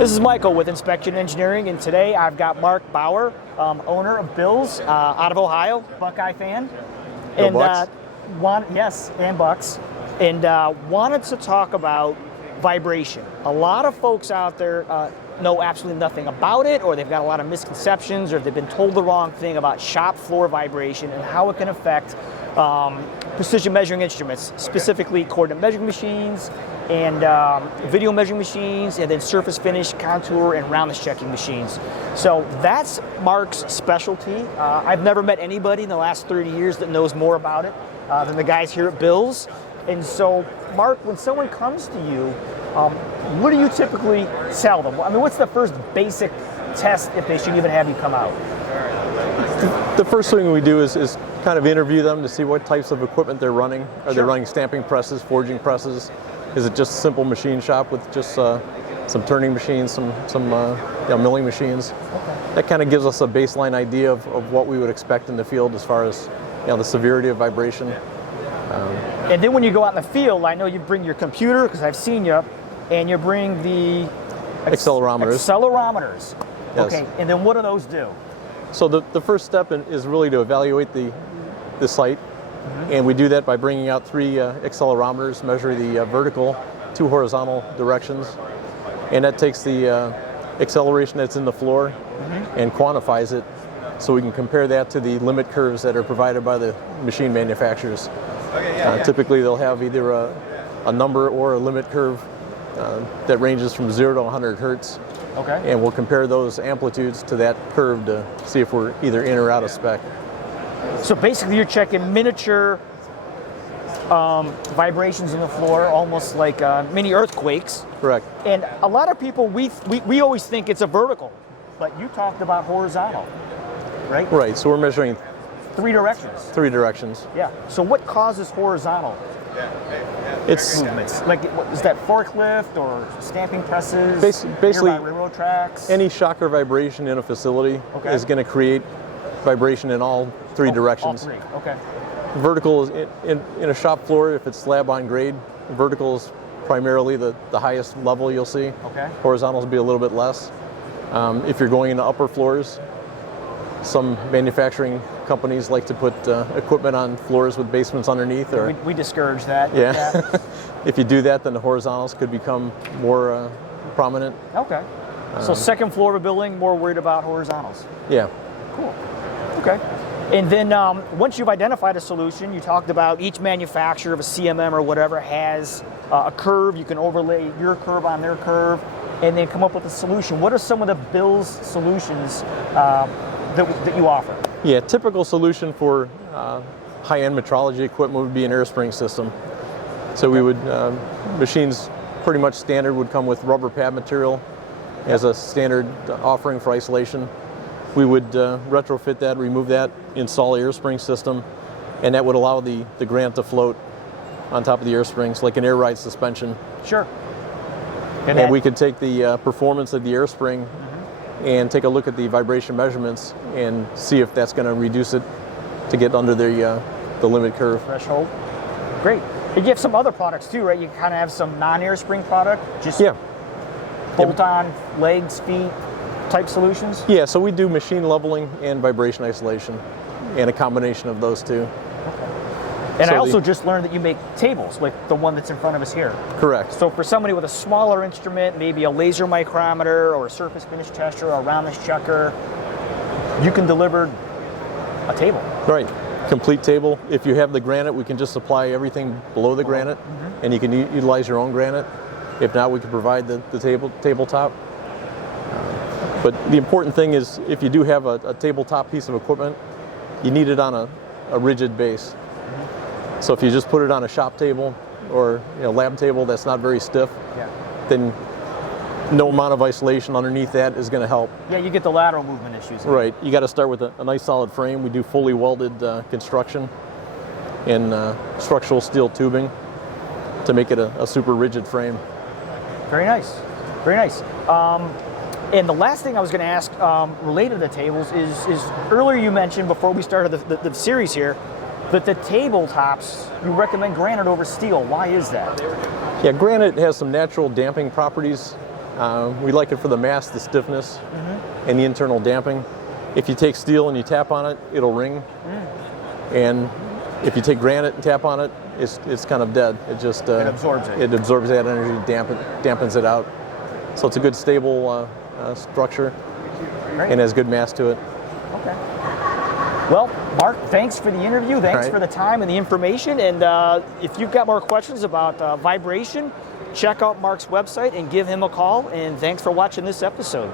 This is Michael with Inspection Engineering, and today I've got Marc Bauer, owner of Bilz, out of Ohio, Buckeye fan. And Bucks. Yes, and Bucks. And wanted to talk about vibration. A lot of folks out there know absolutely nothing about it, or they've got a lot of misconceptions, or they've been told the wrong thing about shop floor vibration and how it can affect precision measuring instruments, specifically coordinate measuring machines and video measuring machines, and then surface finish, contour, and roundness checking machines. So that's Marc's specialty. I've never met anybody in the last 30 years that knows more about it than the guys here at Bilz. And so, Marc, when someone comes to you, what do you typically tell them? I mean, what's the first basic test if they should even have you come out? The first thing we do is kind of interview them to see what types of equipment they're running. Are they running stamping presses, forging presses? Is it just a simple machine shop with just some turning machines, some milling machines? Okay. That kind of gives us a baseline idea of what we would expect in the field as far as the severity of vibration. And then when you go out in the field, I know you bring your computer, because I've seen you, and you bring the accelerometers. Accelerometers. Yes. Okay, and then what do those do? So the first step is really to evaluate the site, and we do that by bringing out 3 accelerometers, measure the vertical, 2 horizontal directions, and that takes the acceleration that's in the floor and quantifies it, so we can compare that to the limit curves that are provided by the machine manufacturers. Typically they'll have either a number or a limit curve that ranges from 0 to 100 hertz. Okay. And we'll compare those amplitudes to that curve to see if we're either in or out of spec. So basically you're checking miniature vibrations in the floor, almost like mini earthquakes. Correct. And a lot of people, we always think it's a vertical, but you talked about horizontal, right? Right, so we're measuring 3 directions. 3 directions. Yeah. So what causes horizontal It's movements? Like, is that forklift or stamping presses? basically nearby railroad tracks. any shock or vibration in a facility is going to create vibration in all 3 directions. All 3. Okay. Vertical is in a shop floor, if it's slab on grade, vertical is primarily the highest level you'll see. Okay. Horizontals will be a little bit less. If you're going into upper floors, some manufacturing companies like to put equipment on floors with basements underneath. Or we discourage that. Yeah. If you do that, then the horizontals could become more prominent. Okay. So second floor of a building, more worried about horizontals. Yeah. Cool. Okay. And then once you've identified a solution, you talked about each manufacturer of a CMM or whatever has a curve. You can overlay your curve on their curve and then come up with a solution. What are some of the Bilz solutions that you offer? Yeah, typical solution for high-end metrology equipment would be an air spring system. So we would, machines pretty much standard would come with rubber pad material as a standard offering for isolation. We would retrofit that, remove that, install an air spring system, and that would allow the granite to float on top of the air springs, like an air ride suspension. Sure. And we could take the performance of the air spring and take a look at the vibration measurements and see if that's going to reduce it to get under the limit curve. Threshold. Great. And you have some other products too, right? You kind of have some non-air spring product, just bolt-on legs, feet type solutions? Yeah, so we do machine leveling and vibration isolation, and a combination of those 2. And so I also just learned that you make tables, like the one that's in front of us here. Correct. So for somebody with a smaller instrument, maybe a laser micrometer or a surface finish tester or a roundness checker, you can deliver a table. Right. Complete table. If you have the granite, we can just supply everything below the granite, and you can utilize your own granite. If not, we can provide the tabletop. But the important thing is, if you do have a tabletop piece of equipment, you need it on a rigid base. So if you just put it on a shop table or lab table that's not very stiff, then no amount of isolation underneath that is going to help. Yeah, you get the lateral movement issues. Right. You got to start with a nice solid frame. We do fully welded construction in structural steel tubing to make it a super rigid frame. Very nice. Very nice. And the last thing I was going to ask related to the tables is earlier you mentioned, before we started the series here, that the tabletops, you recommend granite over steel. Why is that? Yeah, granite has some natural damping properties We like it for the mass, the stiffness, and the internal damping. If you take steel and you tap on it, it'll ring. And if you take granite and tap on it, it's kind of dead. It just It absorbs it. It absorbs that energy, dampens it out. So it's a good stable structure Great. and has good mass to it. Okay. Well, Marc, thanks for the interview. Thanks right. for the time and the information. And if you've got more questions about vibration, check out Marc's website and give him a call. And thanks for watching this episode.